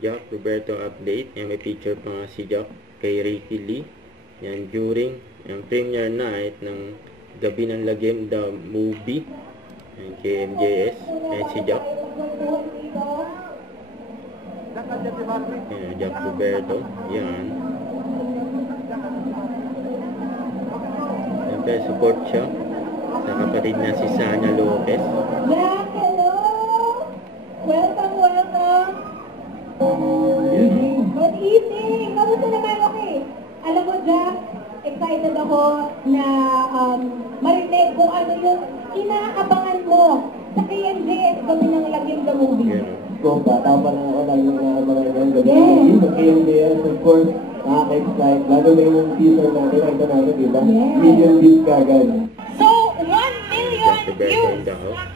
Jack Roberto update. Yan, may picture pa nga si Jack kay Ricky Lee. Yan, during ang premiere night ng Gabi ng Lagim, the movie. Yan, kay MJS. Yan si Jack. Yan, Jack Roberto. Yan. Siyempre, support siya sa kapatid na si Sana Lopez. Jack, hello! Welcome, welcome! Yan. Good evening! Kamusta naman, okay? Alam mo, Jack, excited ako na marinig kung ano yung inaabangan mo sa KMJS Gabi ng Lagim, the movie. Yan. So, bata pa lang ako, lagi na naabangan yan. Gabi ng Lagim, sa KMJS, of course, nakaka-excite. Lalo na yung teaser natin, ito natin, diba? Yes. Million views kagad. So, 1 million Jack Roberto in views the house.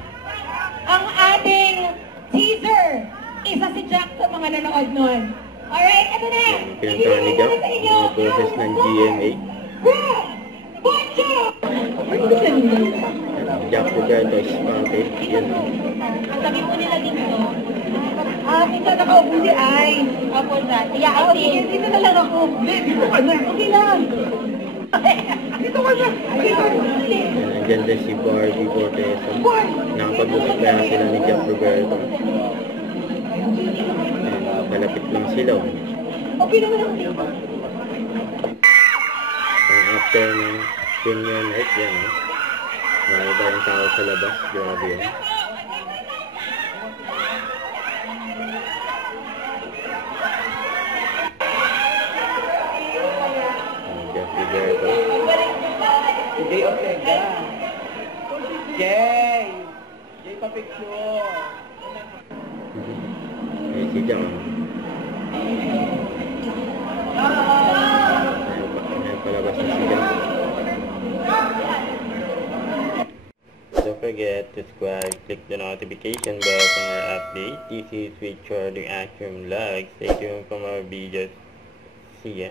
ang ating teaser. Isa si Jack sa mga nanood nun. Alright, ito na! Yan, pinuntahan ni Jack, mga boses ng GMA. Grab! Poncho! Jack Roberto is spotted. Yan. Ang sabi po nila dito, minsan nakaupo si Ay. Opo siya. Siya ay sige, dito na lang ako. Dito ka na. Okay lang. Dito ka na. Yan, nandyan din si Barbie Cortesa. Nakapag-usap kaya sila ni Jack Roberto. Yan, malapit lang sila. Okay naman ako dito. And after ng premiere night, yan o. Marami tayong tao sa labas. Grabe yan. Jack Roberto. Jay Ortega. Jay! Jay pa-picture. Ayan si Jack. Ayan palabas na si Jack. Don't forget to subscribe, click the notification bell for more updates. This is Richard, the Action Vlog. Stay tuned for more videos. See ya.